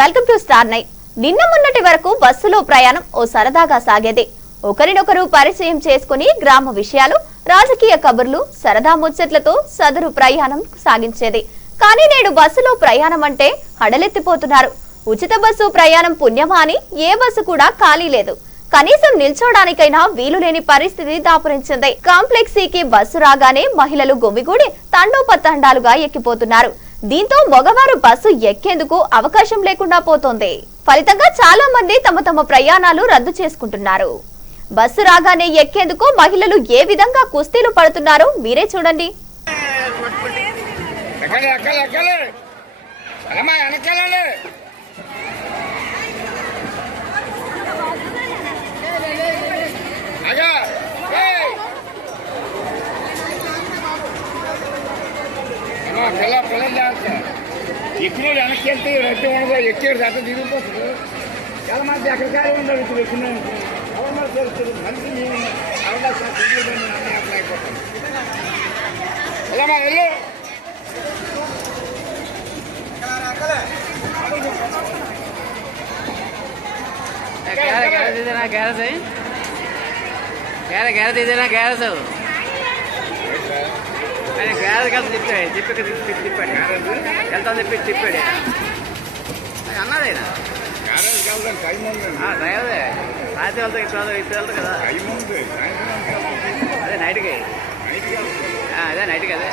Welcome to star night. నిన్న మొన్నటి వరకు బస్సులో ప్రయాణం ఓ సరదాగా సాగేది. ఒకరినొకరు పరిచయం చేసుకుని గ్రామ విషయాలు, రాజకీయ కబుర్లు, సరదా ముచ్చట్లతో సదరు ప్రయాణం సాగించేది. కానీ నేడు బస్సులో ప్రయాణం అంటే హడలెత్తిపోతున్నారు. ఉచిత బస్సు ప్రయాణం పుణ్యమా అని ఏ బస్సు కూడా ఖాళీ లేదు. కనీసం నిల్చోడానికైనా వీలు లేని పరిస్థితి దాపురించింది. కాంప్లెక్స్ కి బస్సు రాగానే మహిళలు గుమిగూడి తండోపతండాలుగా ఎక్కిపోతున్నారు. దీంతో మగవారు బస్సు ఎక్కేందుకు అవకాశం లేకుండా పోతోంది. ఫలితంగా చాలా మంది తమ ప్రయాణాలు రద్దు చేసుకుంటున్నారు. బస్సు రాగానే ఎక్కేందుకు మహిళలు ఏ విధంగా కుస్తీలు పడుతున్నారో మీరే చూడండి. ఎక్కిన వెనక్కి వెళ్తే రద్దీ ఉండదు, ఎక్కేడు శాత తిరిగిపోతుంది. చాలా మంది ఎక్కడికారు ఉండదు. ఇప్పుడు ఎక్కిన గవర్నమెంట్ తెలుస్తుంది మనిషి అవకాశం అయిపోతుంది. వెళ్ళమ్మా వెళ్ళు. గ్యారేజ్ ఇదేనా గ్యారేజ్ ఆయన గ్యారేజ్ కలిసి తిప్పాడు తిప్పాడు వెళ్తాను తిప్పాడు అన్నాడు ఆయన డ్రైవరే సాయంత్రం వెళ్తా ఇప్పుడు వెళ్తా కదా అదే నైట్కి అదే నైట్కి అదే